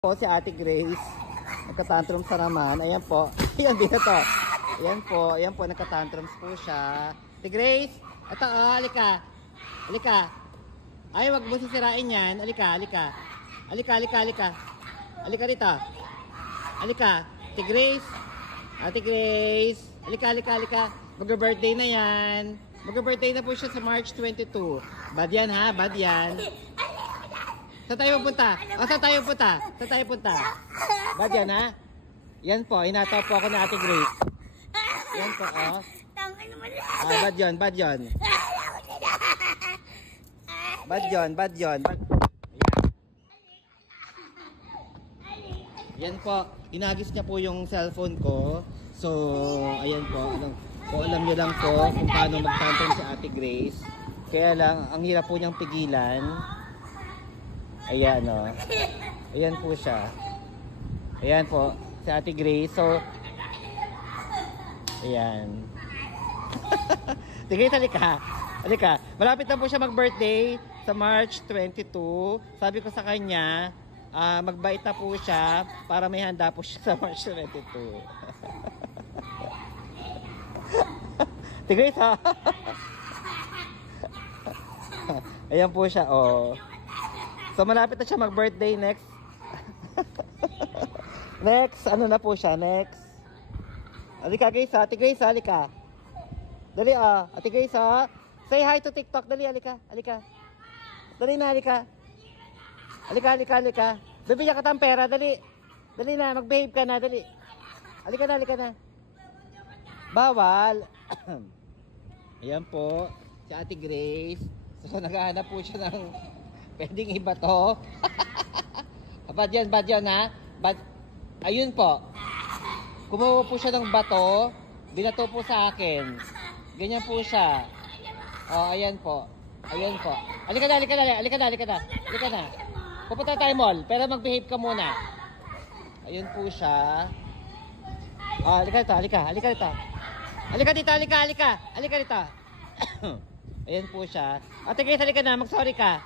Po si Ate Grace, nagka-tantrums sa naman. Ayan po. Ayan dito to. Ayan po, nagka-tantrums po siya. Ate Grace, ito halika. Halika. Ay, wag mo sisirain yan. Halika. Halika rito. Halika. Ate Grace. Halika. Mag-birthday na yan. Mag-birthday na po siya sa March 22. Bad yan ha, bad yan. Saan tayo punta? Saan tayo punta? Bad yan, ha? Yan po, hinataw po ako na Ate Grace. Yan po, oh. Bad yun. Yan po, inagis niya po yung cellphone ko. So, ayan po. Kung alam niyo lang po kung paano mag-tantrum si Ate Grace. Kaya lang, ang hirap po niyang pigilan. Ayan o. Ayan po siya. Ayan po. Si Ate Grace. So, ayan. Sige, halika. Malapit na po siya mag-birthday sa March 22. Sabi ko sa kanya, magbait na po siya para may handa po siya sa March 22. Tigres ha. Ayan po siya. Oh. So malapit na siya mag-birthday next. Ano na po siya? Next. Halika guys ha. Ate Grace, halika. Dali Ate Grace ha. Say hi to TikTok. Dali, halika. Dali na, halika. Halika. Bibigyan ka tayong pera. Dali na, mag-behave ka na. Dali. Halika na. Bawal. Ayan po. Si Ate Grace. So naghahanap po siya ng pwedeng iba to. Bad yan ha. Ayun po. Kumuha po siya ng bato. Binato po sa akin. Ganyan po siya. Oh, ayan po. Halika na. Pupunta tayo mall. Pero mag-behave ka muna. Ayun po siya. Oh, halika dito. Halika dito. Ayan po siya. Ate Grace, halika na. Mag-sorry ka.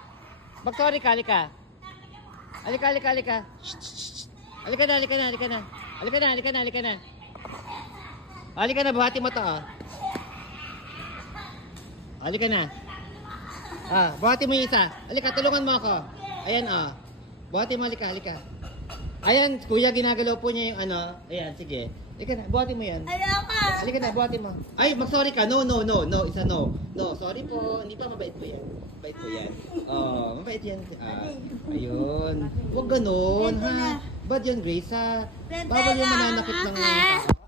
Halika. Shh. Halika na. Halika na, buhati mo to, Halika na. Buhati mo yung isa. Halika, tulungan mo ako. Ayan, buhati mo, halika. Ayan, kuya, ginagalaw po niya yung Ayan, sige. Halika na, buhati mo yan. Halika na, buhati mo. Ay, mag-sorry ka. No. Isa no. No, sorry po. Hindi pa, mabait po yan. Mabait yan. Ayun. Huwag ganun, ha? Bad yan, Grace, ha? Bawal yung mananakit ng tao.